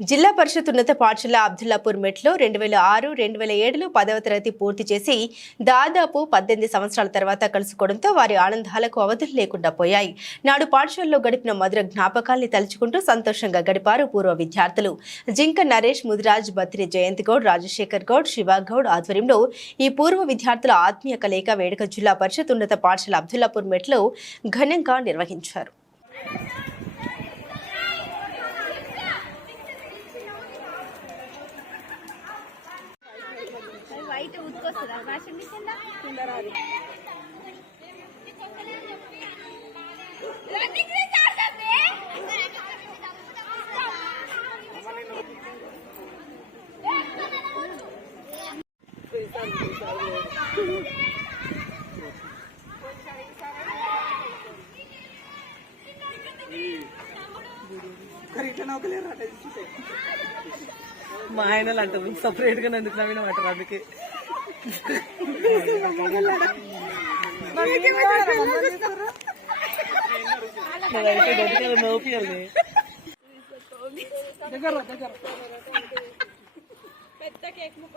జిల్లా పరిషత్ ఉన్నత పాఠశాల అబ్దుల్లాపూర్ మెట్లో 2006-2007లో 10వ తరగతి పూర్తి చేసి దాదాపు 18 సంవత్సరాల తర్వాత కలుసుకోవడంతో వారి ఆనందాలకు అవధులు లేకుండా పోయాయి. నాడు పాఠశాలలో గడిపిన మధుర జ్ఞాపకాల్ని తలుచుకుంటూ సంతోషంగా గడిపారు పూర్వ విద్యార్థులు. జింక నరేష్, ముదిరాజ్, బత్రి జయంత్ గౌడ్, రాజశేఖర్ గౌడ్, శివగౌడ్ ఆధ్వర్యంలో ఈ పూర్వ విద్యార్థుల ఆత్మీయ కలయిక వేడుక జిల్లా పరిషత్ ఉన్నత పాఠశాల అబ్దుల్లాపూర్ మెట్లో ఘనంగా నిర్వహించారు. మా ఆయనలు అంటారు సపరేట్ గా ఎందుకు నవ్విన అంటారు. అందుకే నవ్వుపియాలి పెద్ద కేక్ ముక్క